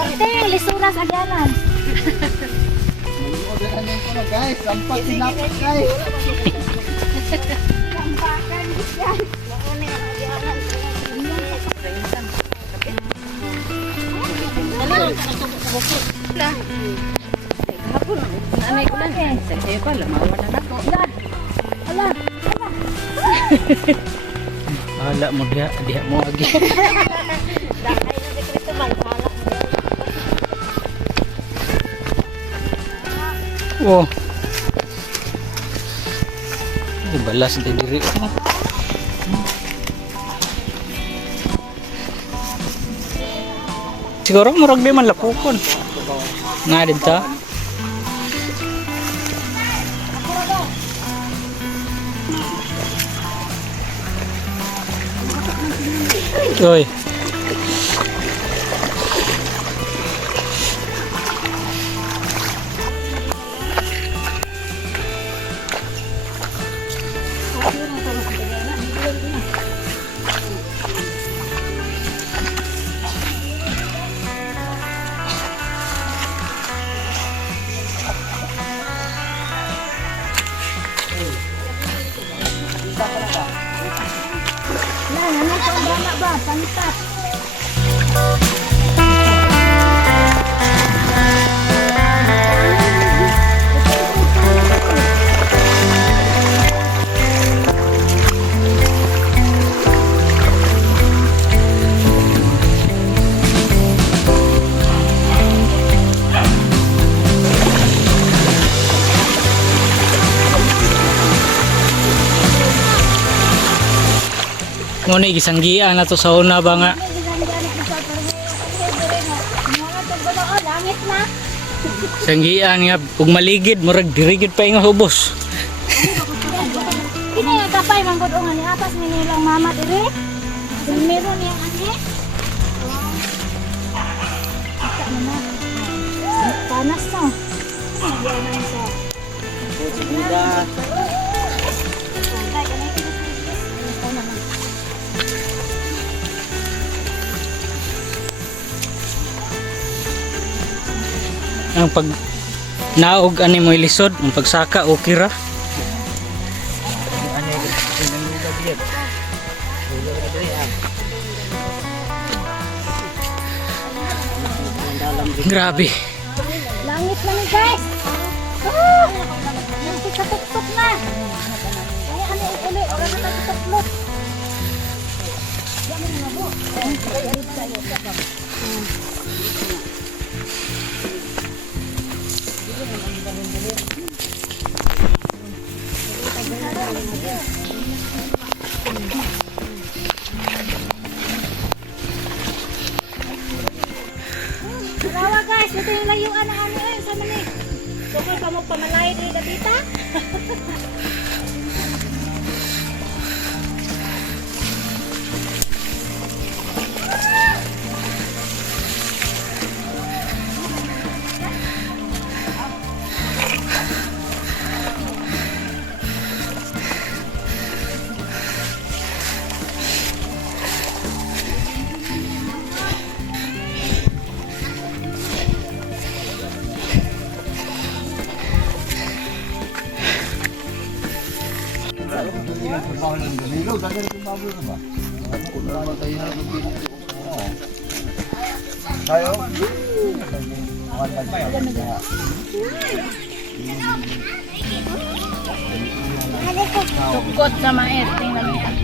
Perting, lisunas agyanan. Orderan ko na guys, sampat sinapit guys. Sampakan guys. Hapon, nanay ko lang. Sa'yo pa, lamawan na ako. Ala. Hala mo diha mo agi. Dakay na di Kristo maghala. Oh. Balas di diri. Siguro murag di man lapukon. Nga dito. Oy. Ano ko bana ba? Pantat. Ngono gisanggian na to sa una ba nga. Langit na. Sanggian nga ug maligid murag dirigid pa nga ubos. Kini nga kapay manggod nga ni apas ni nilang mama diri. Meron yang ani. Ika na. Panas no. Diyan na sa. Ang pag naog ani mo ilisod, ang pagsaka okay ra. Grabe. Langit na ni guys. Oh! Nagtikatok-tok na. Kaya ano uli, oras na tagtuklot. Yan mo nga po. Rawa guys, ito yung layuan ng ano eh, sa mani. Tukol ka mo pamalay ni Datita? Tayo. Tukot sa mais, tingnan mo yan.